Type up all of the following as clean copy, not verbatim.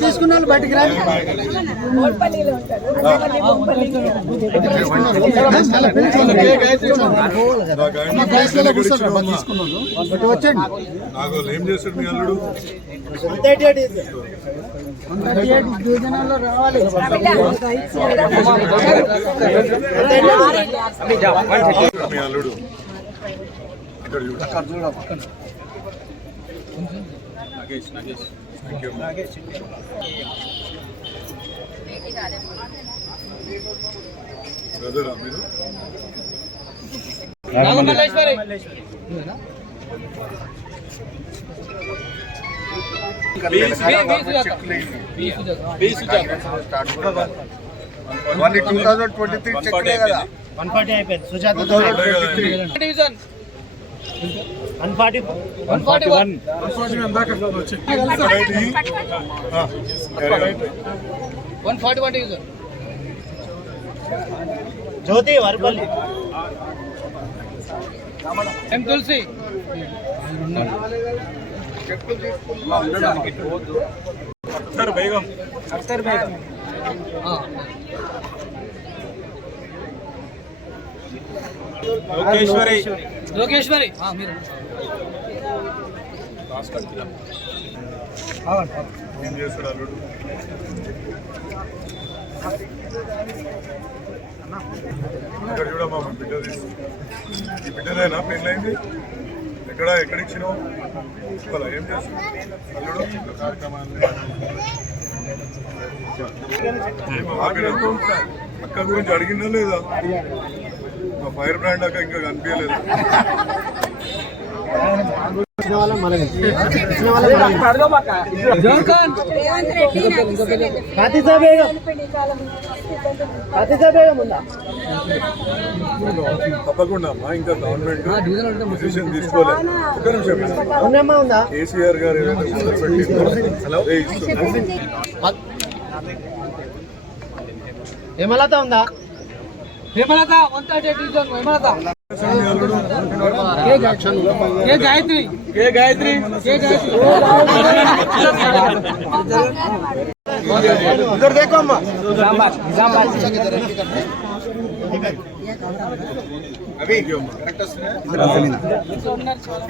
తీసుకున్న వాళ్ళు బయటికి రాని వచ్చండి. ఏం చేస్తాడు మీ అల్లుడు? రావాలి. మీ అల్లుడు బ్రదరా మీరు? ఓన్లీ 2023 చెక్ కదా 140 అయిపోయింది. సుజాత 141 డివిజన్. జ్యోతి వరపల్లి ఎం తులసి అఖ్తర్ బేగం లోకేశ్వరి మీరు ఏం చేస్తాడు అల్లుడు? ఇక్కడ చూడమ్మా మా బిడ్డ తీసు. ఈ బిడ్డలేనా పెళ్ళైంది? ఎక్కడ ఇచ్చినావు? వాళ్ళ ఏం చేస్తాడు అల్లుడు? అక్క గురించి అడిగిందా లేదా? మా ఫైర్ బ్రాండ్ అక్క ఇంకా కనిపించలేదు. తప్పకుండా అమ్మా, ఇంకా గవర్నమెంట్ డిసిషన్ తీసుకోలేదు. ఒక్క నిమిషం, కేసీఆర్ గారు ఏదైతే హేమలత ఉందా? హేమలత 138 డివిజన్. హేమలత గాయత్రి इधर देखो अम्मा अभी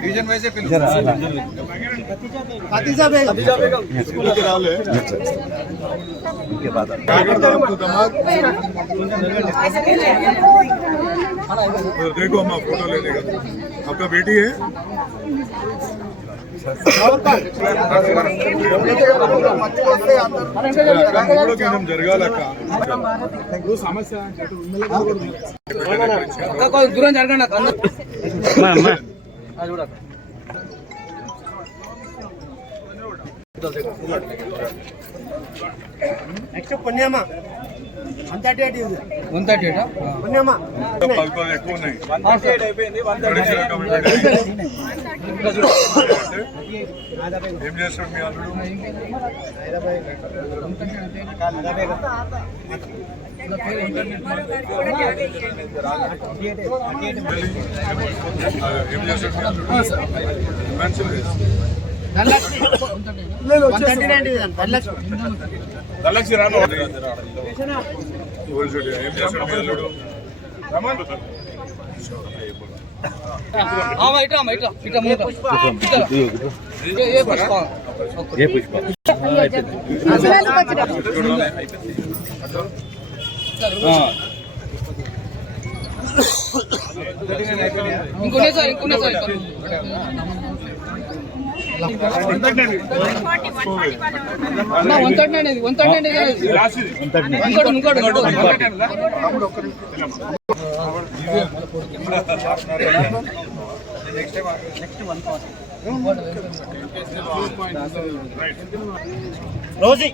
डिवीजन वाइज खतीजा बेगम स्कूल के राले के बाद देखो अम्मा फोटो लेने का आपका बेटी है జరగాలక్క సమస్య దూరం జరగండి. నెక్స్ట్ పుణ్యమ్మ 138 పుణ్యమ్మ ఎక్కువ ఉన్నాయి. ఏం చేస్తాడు మీ అల్లుడు? ఏం చేస్తాడు మీ అల్లుడు? ధనలక్ష్మి రాను. ఏం చేస్తాడు మీ అల్లుడు? ఇంకొనే సార్ 139 రోజీ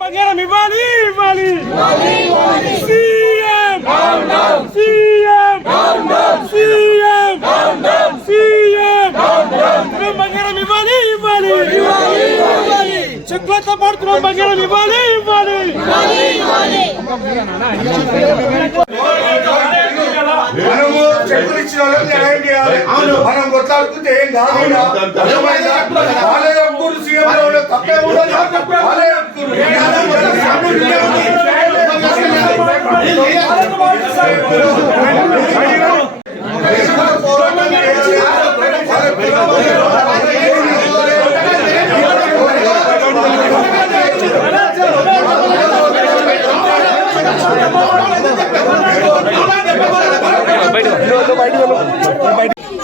బంగారం ఇవ్వాలి ఇవ్వాలి సీఎం సీఎం సీఎం సీఎం బంగారం ఇవ్వాలి ఇవ్వాలి చెక్కులతో పడుతున్నాం బంగారం ఇవ్వాలి ఇవ్వాలి మనము చెక్కులు ఇచ్చిన వాళ్ళకి న్యాయం చేయాలి. మనం కొట్లాడుకుంటే ఏం కాదు. అర్థమైందా? వాళ్ళే చెప్పుకోరు సీఎం లో తప్పే ఉండదు. వాళ్ళే చెప్పుకోరు.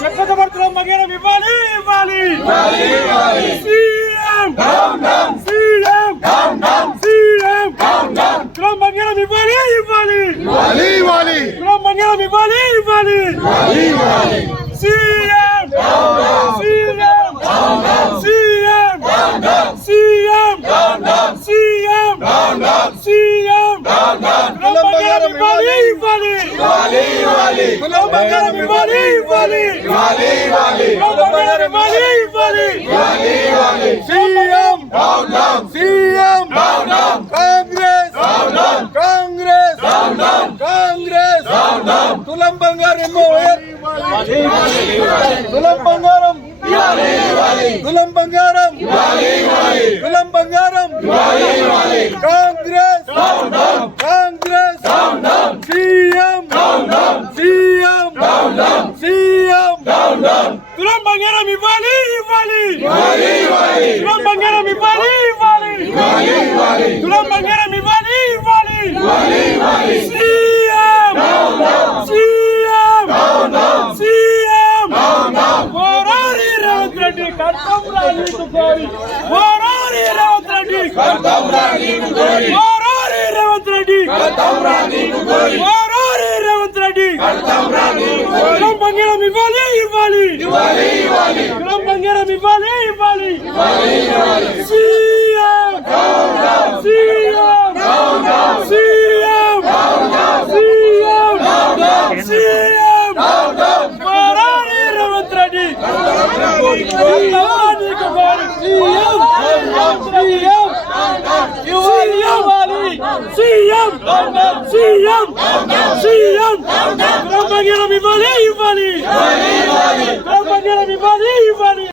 చెక్కబడుతున్న మగేరం ఇవ్వాలి ఇవ్వాలి సీఎం సీఎం సీఎం మగేరం ఇవ్వాలి ఇవ్వాలి మగేరం ఇవ్వాలి ఇవ్వాలి CM CM CM CM CM CM మగేరం ఇవ్వాలి ఇవ్వాలి మగేరం ఇవ్వాలి ఇవ్వాలి సీఎం సీఎం కాంగ్రెస్ కాంగ్రెస్ కాంగ్రెస్ తులం బంగారం తులం బంగారం తులం బంగారం తులం బంగారం Congress Congress CM CM CM తులం బంగారం ఇవ్వాలి ఇవ్వాలి తులం బంగారం ఇవ్వాలి ఇవ్వాలి తులం బంగారం ఇవ్వాలి ఇవ్వాలి సీఎం సీఎం సీఎం ఓరారి రేవంత్ రెడ్డి కర్తం రాజీకు కోరి ఓరారి రేవంత్ రెడ్డి కర్తం రాజీకు కోరి ఓరారి రేవంత్ రెడ్డి కర్తం రాజీకు కోరి ఓరారి రేవంత్ రెడ్డి కర్తం రాజీకు కోరి తులం బంగారం ఇవ్వాలి ఇవ్వాలి తులం బంగారం ఇవ్వాలి ఇవ్వాలి CM CM CM CM CM ఓరారి రేవంత్ రెడ్డి నీకు కోరి CM CM CM CM CM తులం బంగారం ఇవ్వాలి ఇవ్వాలి తులం బంగారం ఇవ్వాలి ఇవ్వాలి